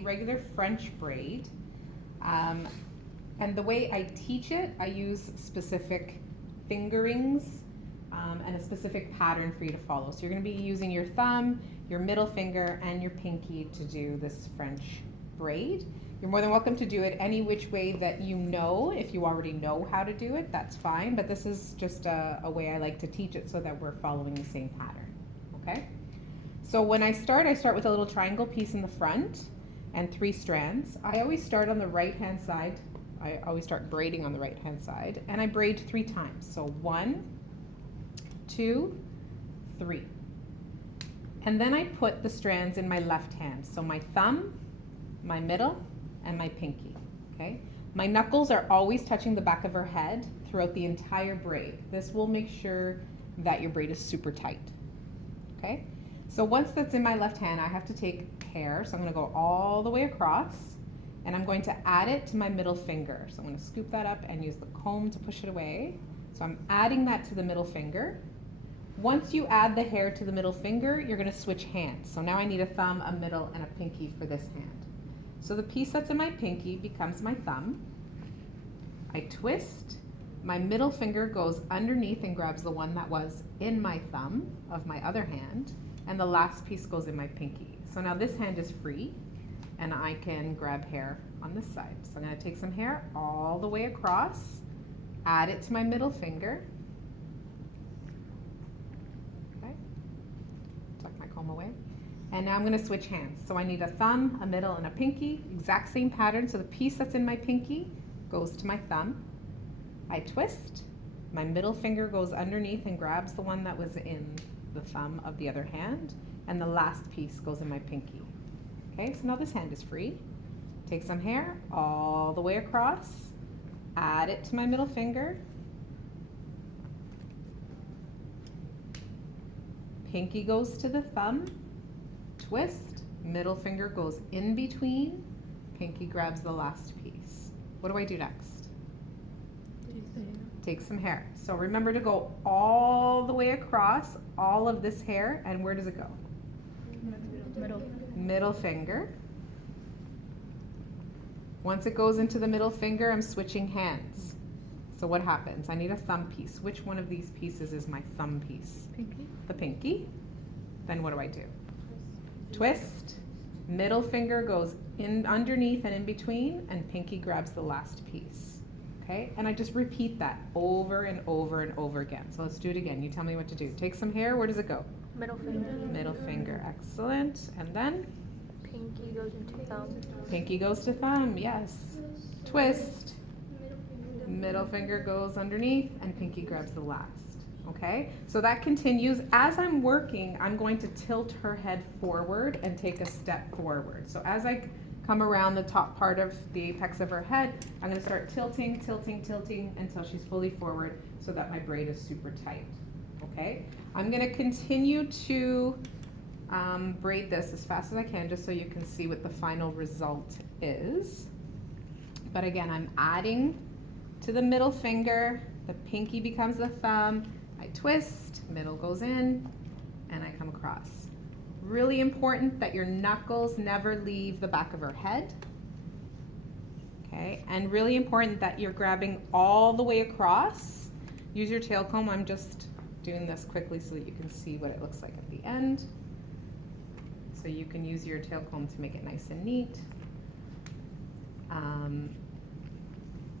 Regular French braid. And the way I teach it, I use specific fingerings and a specific pattern for you to follow. So you're going to be using your thumb, your middle finger, and your pinky to do this French braid. You're more than welcome to do it any which way that you know. If you already know how to do it, that's fine. But this is just a way I like to teach it so that we're following the same pattern. Okay? So when I start with a little triangle piece in the front and 3 strands. I always start on the right hand side. I always start braiding on the right hand side, and I braid 3 times. So 1, 2, 3. And then I put the strands in my left hand. So my thumb, my middle, and my pinky, okay? My knuckles are always touching the back of her head throughout the entire braid. This will make sure that your braid is super tight, okay? So once that's in my left hand, I have to take hair. So I'm gonna go all the way across, and I'm going to add it to my middle finger. So I'm gonna scoop that up and use the comb to push it away. So I'm adding that to the middle finger. Once you add the hair to the middle finger, you're gonna switch hands. So now I need a thumb, a middle, and a pinky for this hand. So the piece that's in my pinky becomes my thumb. I twist, my middle finger goes underneath and grabs the one that was in my thumb of my other hand, and the last piece goes in my pinky. So now this hand is free, and I can grab hair on this side. So I'm gonna take some hair all the way across, add it to my middle finger. Okay, tuck my comb away. And now I'm gonna switch hands. So I need a thumb, a middle, and a pinky, exact same pattern. So the piece that's in my pinky goes to my thumb. I twist, my middle finger goes underneath and grabs the one that was in the thumb of the other hand, and the last piece goes in my pinky. Okay, so now this hand is free. Take some hair all the way across, add it to my middle finger, pinky goes to the thumb, twist, middle finger goes in between, pinky grabs the last piece. What do I do next? Take some hair. So remember to go all the way across all of this hair, and where does it go? Middle finger. Once it goes into the middle finger, I'm switching hands. So what happens? I need a thumb piece. Which one of these pieces is my thumb piece? Pinky. The pinky. Then what do? Twist. Middle finger goes in underneath and in between, and pinky grabs the last piece. Okay, and I just repeat that over and over and over again. So let's do it again. You tell me what to do. Take some hair. Where does it go? Middle finger. Middle finger. Excellent. And then? Pinky goes into thumb. Pinky goes to thumb. Yes. Twist. Middle finger goes underneath, and pinky grabs the last. Okay, so that continues. As I'm working, I'm going to tilt her head forward and take a step forward. So as I come around the top part of the apex of her head, I'm going to start tilting, tilting, tilting until she's fully forward so that my braid is super tight. Okay, I'm going to continue to braid this as fast as I can just so you can see what the final result is. But again, I'm adding to the middle finger, the pinky becomes the thumb, I twist, middle goes in, and I come across. Really important that your knuckles never leave the back of her head. Okay, and really important that you're grabbing all the way across. Use your tail comb. I'm just doing this quickly so that you can see what it looks like at the end. So you can use your tail comb to make it nice and neat.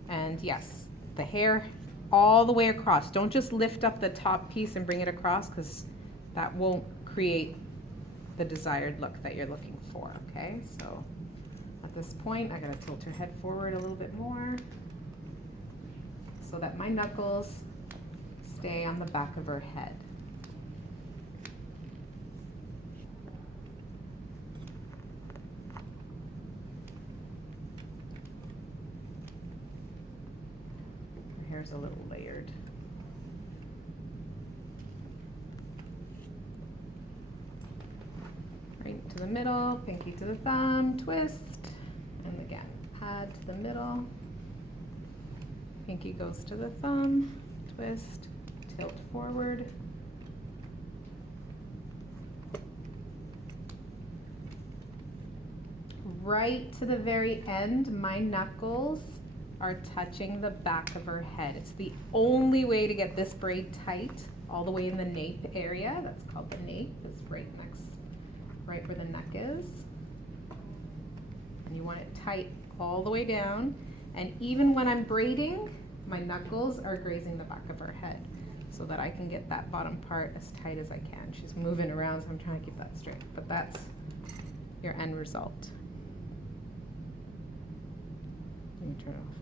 And yes, the hair all the way across. Don't just lift up the top piece and bring it across, because that won't create the desired look that you're looking for. Okay, so at this point I gotta tilt her head forward a little bit more so that my knuckles stay on the back of her head. Her hair's a little layered. Right to the middle, pinky to the thumb, twist, and again, add to the middle, pinky goes to the thumb, twist, tilt forward, right to the very end, my knuckles are touching the back of her head. It's the only way to get this braid tight, all the way in the nape area. That's called the nape. It's right next, right where the neck is. And you want it tight all the way down. And even when I'm braiding, my knuckles are grazing the back of her head so that I can get that bottom part as tight as I can. She's moving around, so I'm trying to keep that straight. But that's your end result. Let me turn it off.